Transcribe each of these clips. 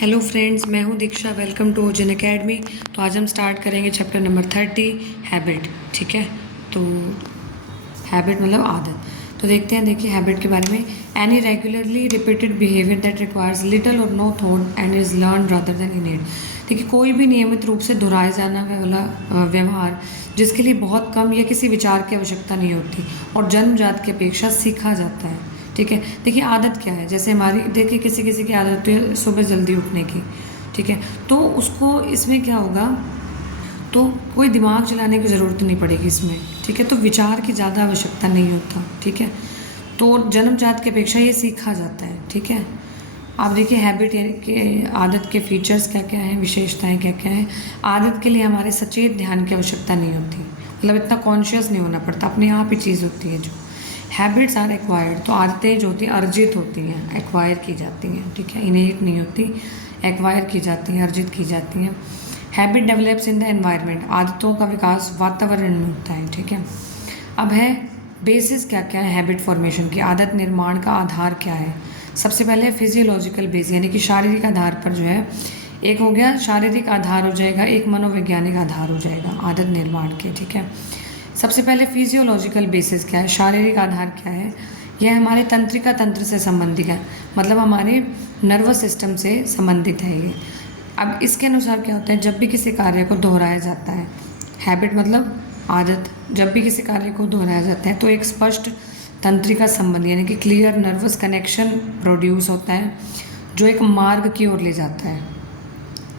Hello friends, मैं हूं Diksha. Welcome to Ojan academy. तो आज हम स्टार्ट करेंगे चैप्टर नंबर 30 हैबिट। ठीक है, तो हैबिट मतलब आदत। तो देखते हैं, देखिए हैबिट के बारे में। Any regularly repeated behaviour that requires little और no thought and is learn rather than innate. देखिए कोई भी नियमित रूप से दोहराए जाना वाला व्यवहार जिसके लिए बहुत कम या किसी विचार की आवश्यकता नहीं होती और जन्मजात की अपेक्षा सीखा जाता है। ठीक है, देखिए आदत क्या है। जैसे हमारी देखिए किसी किसी की आदत होती है सुबह जल्दी उठने की। ठीक है, तो उसको इसमें क्या होगा, तो कोई दिमाग चलाने की ज़रूरत नहीं पड़ेगी इसमें। ठीक है, तो विचार की ज़्यादा आवश्यकता नहीं होता। ठीक है, तो जन्मजात की अपेक्षा ये सीखा जाता है। ठीक है, आप देखिए हैबिट के आदत के फीचर्स क्या क्या हैं, विशेषताएं क्या क्या हैं। आदत के लिए हमारे सचेत ध्यान की आवश्यकता नहीं होती, मतलब इतना कॉन्शियस नहीं होना पड़ता, अपने आप ही चीज़ होती है जो। हैबिट्स आर एक्वायर्ड, तो आदतें जो होती हैं अर्जित होती हैं, एक्वायर की जाती हैं। ठीक है, इनेट नहीं होती, एक्वायर की जाती हैं, अर्जित की जाती हैं। Habit develops in the environment, आदतों का विकास वातावरण में होता है। ठीक है, अब है बेसिस क्या क्या है हैबिट फॉर्मेशन की, आदत निर्माण का आधार क्या है। सबसे पहले फिजियोलॉजिकल बेस, यानी कि शारीरिक आधार पर जो है, एक हो गया शारीरिक आधार हो जाएगा, एक मनोवैज्ञानिक आधार हो जाएगा आदत निर्माण के। ठीक है, सबसे पहले फिजियोलॉजिकल बेसिस क्या है, शारीरिक आधार क्या है। यह हमारे तंत्रिका तंत्र से संबंधित है, मतलब हमारे नर्वस सिस्टम से संबंधित है ये। अब इसके अनुसार क्या होता है, जब भी किसी कार्य को दोहराया जाता है, हैबिट मतलब आदत, जब भी किसी कार्य को दोहराया जाता है तो एक स्पष्ट तंत्रिका संबंध यानी कि क्लियर नर्वस कनेक्शन प्रोड्यूस होता है जो एक मार्ग की ओर ले जाता है।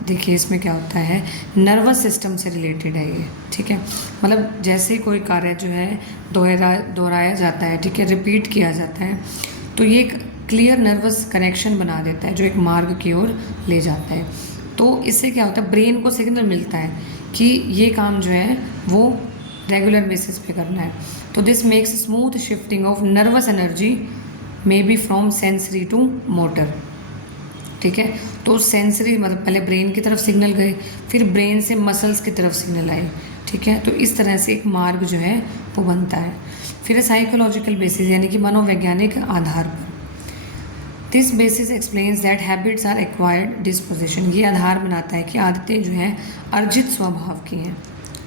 देखिए इसमें क्या होता है, नर्वस सिस्टम से रिलेटेड है ये। ठीक है, मतलब जैसे ही कोई कार्य जो है दोहराया जाता है, ठीक है, रिपीट किया जाता है, तो ये एक क्लियर नर्वस कनेक्शन बना देता है जो एक मार्ग की ओर ले जाता है। तो इससे क्या होता है, ब्रेन को सिग्नल मिलता है कि ये काम जो है वो रेगुलर बेसिस पे करना है। तो this makes smooth shifting of nervous energy may be from sensory to motor. ठीक है, तो सेंसरी मतलब पहले ब्रेन की तरफ सिग्नल गए, फिर ब्रेन से मसल्स की तरफ सिग्नल आए। ठीक है, तो इस तरह से एक मार्ग जो है वो बनता है। फिर साइकोलॉजिकल बेसिस यानी कि मनोवैज्ञानिक आधार पर, this basis explains that habits are acquired disposition, ये आधार बनाता है कि आदतें जो हैं अर्जित स्वभाव की हैं।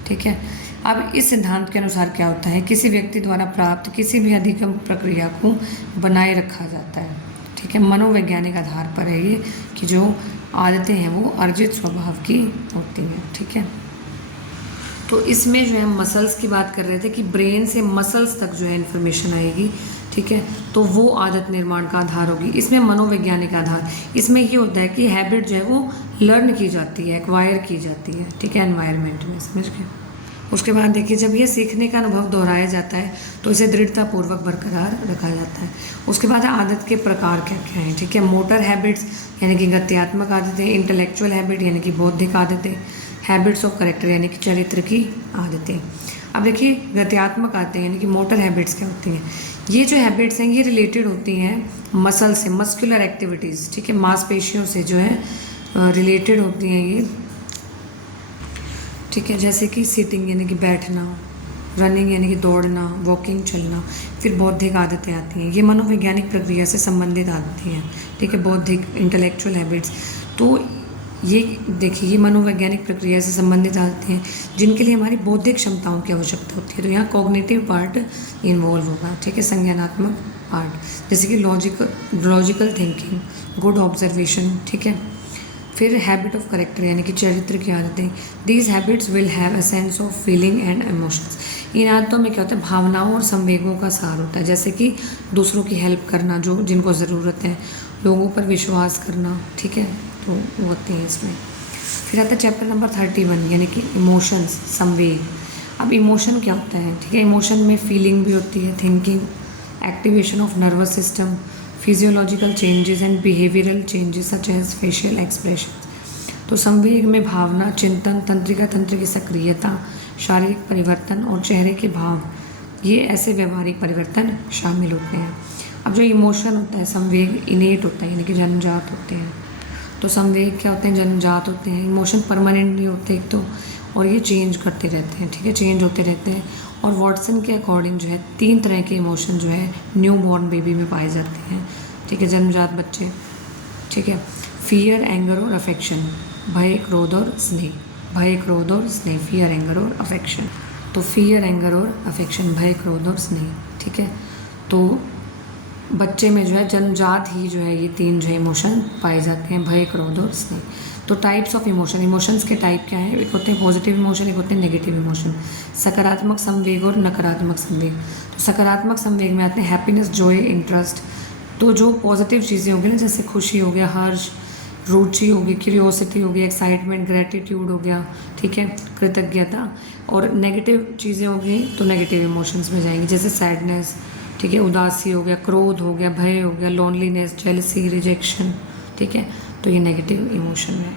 ठीक है, अब इस सिद्धांत के अनुसार क्या होता है, किसी व्यक्ति द्वारा प्राप्त किसी भी अधिगम प्रक्रिया को बनाए रखा जाता है। ठीक है, मनोवैज्ञानिक आधार पर है ये कि जो आदतें हैं वो अर्जित स्वभाव की होती हैं। ठीक है, तो इसमें जो है हम मसल्स की बात कर रहे थे कि ब्रेन से मसल्स तक जो है इन्फॉर्मेशन आएगी। ठीक है, तो वो आदत निर्माण का आधार होगी। इसमें मनोवैज्ञानिक आधार, इसमें ये होता है कि हैबिट जो है वो लर्न की जाती है, एक्वायर की जाती है। ठीक है, एनवायरनमेंट में, समझ गए। उसके बाद देखिए जब ये सीखने का अनुभव दोहराया जाता है तो इसे दृढ़तापूर्वक बरकरार रखा जाता है। उसके बाद आदत के प्रकार क्या क्या हैं। ठीक है, मोटर हैबिट्स यानी कि गत्यात्मक आदतें, इंटेलेक्चुअल हैबिट यानी कि बौद्धिक आदतें, हैबिट्स ऑफ करेक्टर यानी कि चरित्र की आदतें। अब देखिए गत्यात्मक आदतें यानी कि मोटर हैबिट्स क्या होती हैं। ये जो हैबिट्स हैं ये रिलेटेड होती हैं मसल से, मस्कुलर एक्टिविटीज़। ठीक है, मांसपेशियों से जो है रिलेटेड होती हैं ये। ठीक है, जैसे कि सिटिंग यानी कि बैठना, रनिंग यानी कि दौड़ना, वॉकिंग चलना। फिर बौद्धिक आदतें आती हैं, ये मनोवैज्ञानिक प्रक्रिया से संबंधित आदतें हैं। ठीक है, बौद्धिक इंटेलेक्चुअल हैबिट्स, तो ये देखिए ये मनोवैज्ञानिक प्रक्रिया से संबंधित आदतें हैं जिनके लिए हमारी बौद्धिक क्षमताओं की आवश्यकता होती है। तो यहाँ कॉग्निटिव पार्ट इन्वॉल्व होगा। ठीक है, संज्ञानात्मक पार्ट जैसे कि लॉजिकल थिंकिंग, गुड ऑब्जर्वेशन। ठीक है, फिर हैबिट ऑफ करेक्टर यानी कि चरित्र की आदतें। These habits will have a sense of feeling and emotions, इन आदतों में क्या होता है, भावनाओं और संवेगों का सार होता है। जैसे कि दूसरों की हेल्प करना, जो जिनको ज़रूरत है, लोगों पर विश्वास करना। ठीक है, तो वो होती है इसमें। फिर आता है चैप्टर नंबर 31 यानी कि इमोशंस, संवेग। अब इमोशन क्या होता है। ठीक है, इमोशन में फीलिंग भी होती है, thinking, activation of nervous system, physiological changes and behavioural changes such as facial expression. तो संवेग में भावना, चिंतन, तंत्रिका तंत्र की सक्रियता, शारीरिक परिवर्तन और चेहरे के भाव, ये ऐसे व्यवहारिक परिवर्तन शामिल होते हैं। अब जो इमोशन होता है, संवेग इनेट होता है यानी कि जन्मजात होते हैं। तो संवेग क्या होते हैं, जन्मजात होते हैं। इमोशन परमानेंट नहीं होते एक तो, और ये चेंज करते रहते हैं। ठीक है, चेंज होते रहते हैं। और वॉटसन के अकॉर्डिंग जो है 3 तरह के इमोशन जो है न्यू बॉर्न बेबी में पाए जाते हैं। ठीक है, जन्मजात बच्चे। ठीक है, फियर, एंगर और अफेक्शन, भय, क्रोध और स्नेह, भय, क्रोध और स्नेह, फियर, एंगर और अफेक्शन। तो फियर, एंगर और अफेक्शन, भय, क्रोध और स्नेह, ठीक है। तो बच्चे में जो है जन्मजात ही जो है ये तीन जो इमोशन पाए जाते हैं, भय, क्रोध और स्नेह। तो टाइप्स ऑफ इमोशन, इमोशंस के टाइप क्या है? एक होते हैं पॉजिटिव इमोशन, एक होते हैं नेगेटिव इमोशन, सकारात्मक संवेग और नकारात्मक संवेग। तो सकारात्मक संवेग में आते हैं हैप्पीनेस, जॉय, इंटरेस्ट। तो जो पॉजिटिव चीज़ें होंगी ना, जैसे खुशी हो गया, हर्ष, रुचि होगी, क्यूरियोसिटी होगी, एक्साइटमेंट, ग्रेटिट्यूड हो गया, ठीक है, कृतज्ञता। और नेगेटिव चीज़ें होगी तो नेगेटिव इमोशंस में जाएंगी, जैसे सैडनेस, ठीक है, उदासी हो गया, क्रोध हो गया, भय हो गया, लोनलीनेस, जेलसी, रिजेक्शन, ठीक है। तो ये नेगेटिव इमोशन है।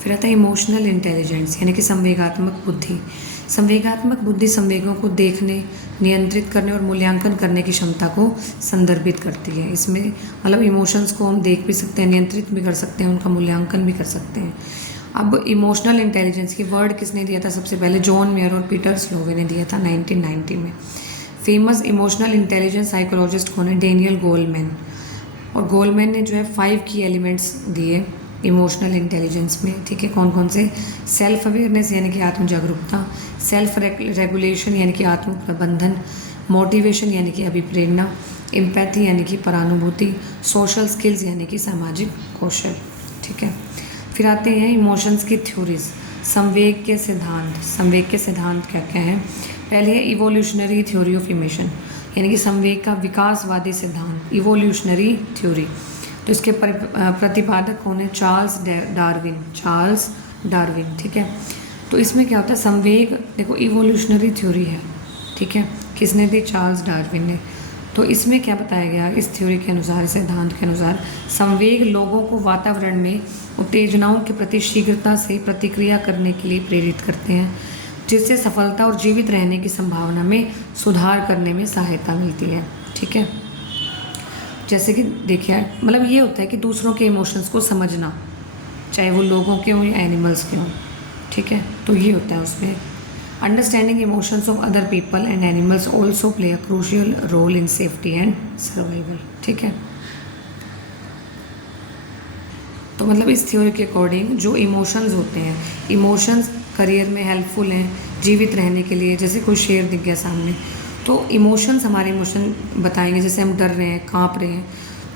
फिर आता है इमोशनल इंटेलिजेंस, यानी कि संवेगात्मक बुद्धि। संवेगात्मक बुद्धि संवेगों को देखने, नियंत्रित करने और मूल्यांकन करने की क्षमता को संदर्भित करती है। इसमें मतलब इमोशंस को हम देख भी सकते हैं, नियंत्रित भी कर सकते हैं, उनका मूल्यांकन भी कर सकते हैं। अब इमोशनल इंटेलिजेंस की वर्ड किसने दिया था? सबसे पहले जॉन मेयर और पीटर स्लोवे ने दिया था 1990 में। फेमस इमोशनल इंटेलिजेंस साइकोलॉजिस्ट कौन है? Daniel Goleman. और गोलमैन ने जो है 5 की एलिमेंट्स दिए इमोशनल इंटेलिजेंस में, ठीक है। कौन कौन से? सेल्फ अवेयरनेस यानी कि आत्म जागरूकता, सेल्फ रेगुलेशन यानी कि आत्म प्रबंधन, मोटिवेशन यानी कि अभिप्रेरणा, एम्पैथी यानी कि परानुभूति, सोशल स्किल्स यानी कि सामाजिक कौशल, ठीक है। फिर आते हैं इमोशंस की थ्योरीज, संवेग के सिद्धांत। संवेग के सिद्धांत क्या क्या हैं? पहले है इवोल्यूशनरी थ्योरी ऑफ इमोशन, यानी कि संवेग का विकासवादी सिद्धांत, इवोल्यूशनरी थ्योरी। तो इसके प्रतिपादक कौन है? चार्ल्स डार्विन, चार्ल्स डार्विन, ठीक है। तो इसमें क्या होता है? संवेग, देखो इवोल्यूशनरी थ्योरी है, ठीक है, किसने दी? चार्ल्स डार्विन ने। तो इसमें क्या बताया गया? इस थ्योरी के अनुसार, सिद्धांत के अनुसार, संवेग लोगों को वातावरण में उत्तेजनाओं के प्रति शीघ्रता से प्रतिक्रिया करने के लिए प्रेरित करते हैं, जिससे सफलता और जीवित रहने की संभावना में सुधार करने में सहायता मिलती है, ठीक है। जैसे कि देखिए, मतलब ये होता है कि दूसरों के इमोशंस को समझना, चाहे वो लोगों के हों या एनिमल्स के हों, ठीक है। तो ये होता है उसमें। Understanding emotions of other people and animals also play a crucial role in safety and survival, ठीक है। तो मतलब इस थ्योरी के अकॉर्डिंग जो इमोशंस होते हैं, इमोशंस करियर में हेल्पफुल हैं जीवित रहने के लिए। जैसे कोई शेर दिख गया सामने, तो इमोशंस हमारे इमोशन बताएंगे, जैसे हम डर रहे हैं, काँप रहे हैं,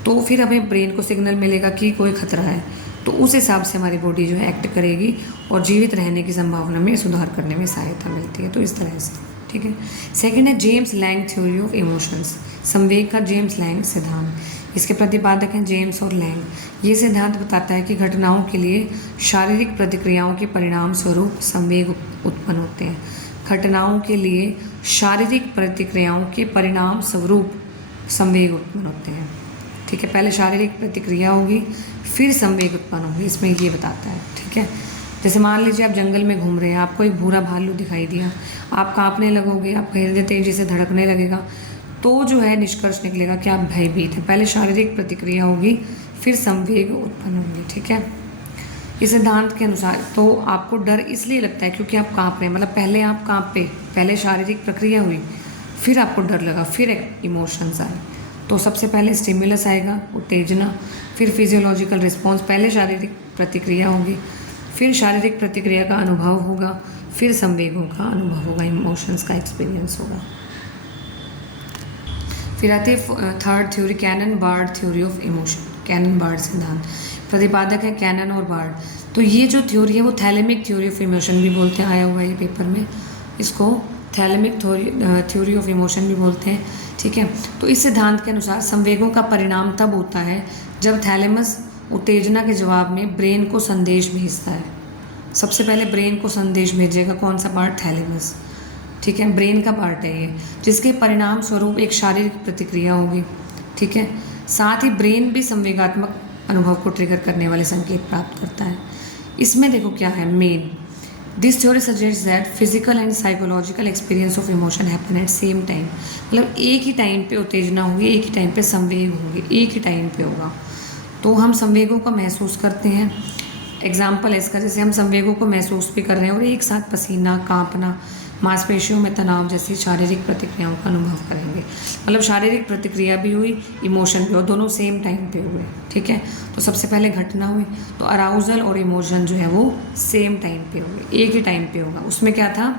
तो फिर हमें ब्रेन को सिग्नल मिलेगा कि कोई खतरा है, तो उस हिसाब से हमारी बॉडी जो है एक्ट करेगी और जीवित रहने की संभावना में सुधार करने में सहायता मिलती है। तो इस तरह से, ठीक है। सेकंड है James Lang theory of emotions, संवेग का जेम्स लैंग सिद्धांत। इसके प्रतिपादक हैं जेम्स और लैंग। ये सिद्धांत बताता है कि घटनाओं के लिए शारीरिक प्रतिक्रियाओं के परिणाम स्वरूप संवेग उत्पन्न होते हैं। घटनाओं के लिए शारीरिक प्रतिक्रियाओं के परिणाम स्वरूप संवेग उत्पन्न होते हैं, ठीक है। पहले शारीरिक प्रतिक्रिया होगी, फिर संवेग उत्पन्न होगी, इसमें ये बताता है, ठीक है। जैसे मान लीजिए आप जंगल में घूम रहे हैं, आपको एक भूरा भालू दिखाई दिया, आप कांपने लगोगे, आपका हृदय तेजी से धड़कने लगेगा, तो जो है निष्कर्ष निकलेगा कि आप भयभीत हैं। पहले शारीरिक प्रतिक्रिया होगी, फिर संवेग उत्पन्न होंगे, ठीक है। इस सिद्धांत के अनुसार तो आपको डर इसलिए लगता है क्योंकि आप कांप रहे हैं, मतलब पहले आप कांपे, पहले शारीरिक प्रक्रिया हुई, फिर आपको डर लगा, फिर इमोशंस आए। तो सबसे पहले स्टिमुलस आएगा, उत्तेजना, फिर फिजियोलॉजिकल रिस्पॉन्स, पहले शारीरिक प्रतिक्रिया होगी, फिर शारीरिक प्रतिक्रिया का अनुभव होगा, फिर संवेगों का अनुभव होगा, इमोशंस का एक्सपीरियंस होगा। फिर आती है third theory, Cannon Bard theory of emotion, Cannon Bard सिद्धांत। प्रतिपादक है कैनन और बार्ड। तो ये जो थ्योरी है वो थैलेमिक थ्योरी ऑफ इमोशन भी बोलते हैं, आया हुआ है ये पेपर में, इसको थैलेमिक थ्योरी ऑफ इमोशन भी बोलते हैं, ठीक है। तो इस सिद्धांत के अनुसार संवेगों का परिणाम तब होता है जब थैलेमस उत्तेजना के जवाब में ब्रेन को संदेश भेजता है। सबसे पहले ब्रेन को संदेश भेजेगा कौन सा पार्ट? थैलेमस, ठीक है, ब्रेन का पार्ट है ये, जिसके परिणाम स्वरूप एक शारीरिक प्रतिक्रिया होगी, ठीक है। साथ ही ब्रेन भी संवेगात्मक अनुभव को ट्रिगर करने वाले संकेत प्राप्त करता है। इसमें देखो क्या है main, this theory suggest that physical and psychological experience of emotion happen at same time. मतलब एक ही टाइम पे उत्तेजना होगी, एक ही टाइम पे संवेग होंगे, एक ही टाइम पे होगा, तो हम संवेगों को महसूस करते हैं। एग्जाम्पल है इसका, जैसे हम संवेगों को महसूस भी कर रहे हैं और एक साथ पसीना, कांपना, मांसपेशियों में तनाव जैसी शारीरिक प्रतिक्रियाओं का अनुभव करेंगे। मतलब शारीरिक प्रतिक्रिया भी हुई, इमोशन भी, और दोनों सेम टाइम पे हुए, ठीक है। तो सबसे पहले घटना हुई, तो अराउजल और इमोशन जो है वो सेम टाइम पे हुए, एक ही टाइम पे होगा। उसमें क्या था,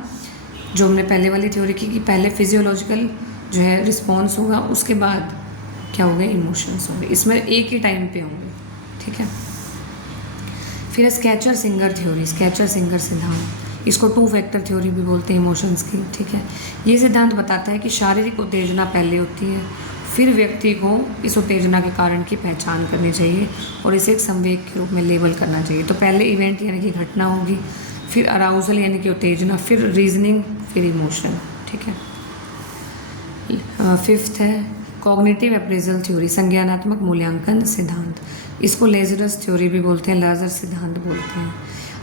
जो हमने पहले वाली थ्योरी की कि पहले फिजियोलॉजिकल जो है रिस्पॉन्स होगा, उसके बाद क्या होंगे, इमोशंस होंगे। इसमें एक ही टाइम पे होंगे, ठीक है। फिर sketcher singer theory, sketcher singer सिद्धांत, इसको 2 फैक्टर थ्योरी भी बोलते हैं इमोशंस की, ठीक है। ये सिद्धांत बताता है कि शारीरिक उत्तेजना पहले होती है, फिर व्यक्ति को इस उत्तेजना के कारण की पहचान करनी चाहिए और इसे एक संवेग के रूप में लेबल करना चाहिए। तो पहले इवेंट यानी कि घटना होगी, फिर अराउजल यानी कि उत्तेजना, फिर रीजनिंग, फिर इमोशन, ठीक है। फिफ्थ है कॉग्निटिव अप्रेजल थ्योरी, संज्ञानात्मक मूल्यांकन सिद्धांत, इसको लेजरस थ्योरी भी बोलते हैं, लेजर सिद्धांत बोलते हैं।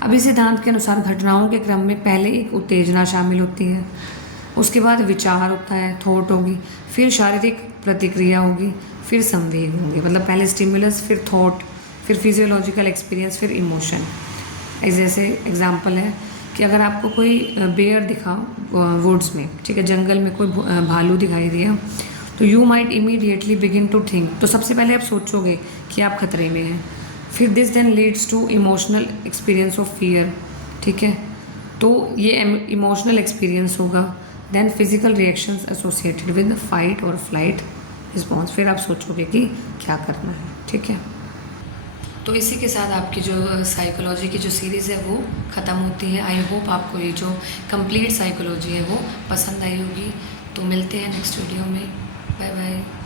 अब इस सिद्धांत के अनुसार घटनाओं के क्रम में पहले एक उत्तेजना शामिल होती है, उसके बाद विचार होता है, थॉट होगी, फिर शारीरिक प्रतिक्रिया होगी, फिर संवेग होंगे। मतलब पहले स्टिमुलस, फिर थॉट, फिर फिजियोलॉजिकल एक्सपीरियंस, फिर इमोशन। जैसे एग्जांपल है कि अगर आपको कोई बेयर दिखा वुड्स में, ठीक है, जंगल में कोई भालू दिखाई दिया, तो you might immediately begin to think, तो सबसे पहले आप सोचोगे कि आप खतरे में हैं। फिर this then leads to emotional experience of fear, ठीक है। तो ये इमोशनल एक्सपीरियंस होगा। Then physical reactions associated with fight और फ्लाइट रिस्पॉन्स, फिर आप सोचोगे कि क्या करना है, ठीक है। तो इसी के साथ आपकी जो साइकोलॉजी की जो सीरीज़ है वो ख़त्म होती है। आई होप आपको ये जो कंप्लीट साइकोलॉजी है वो पसंद आई होगी। तो मिलते हैं नेक्स्ट वीडियो में। Bye bye.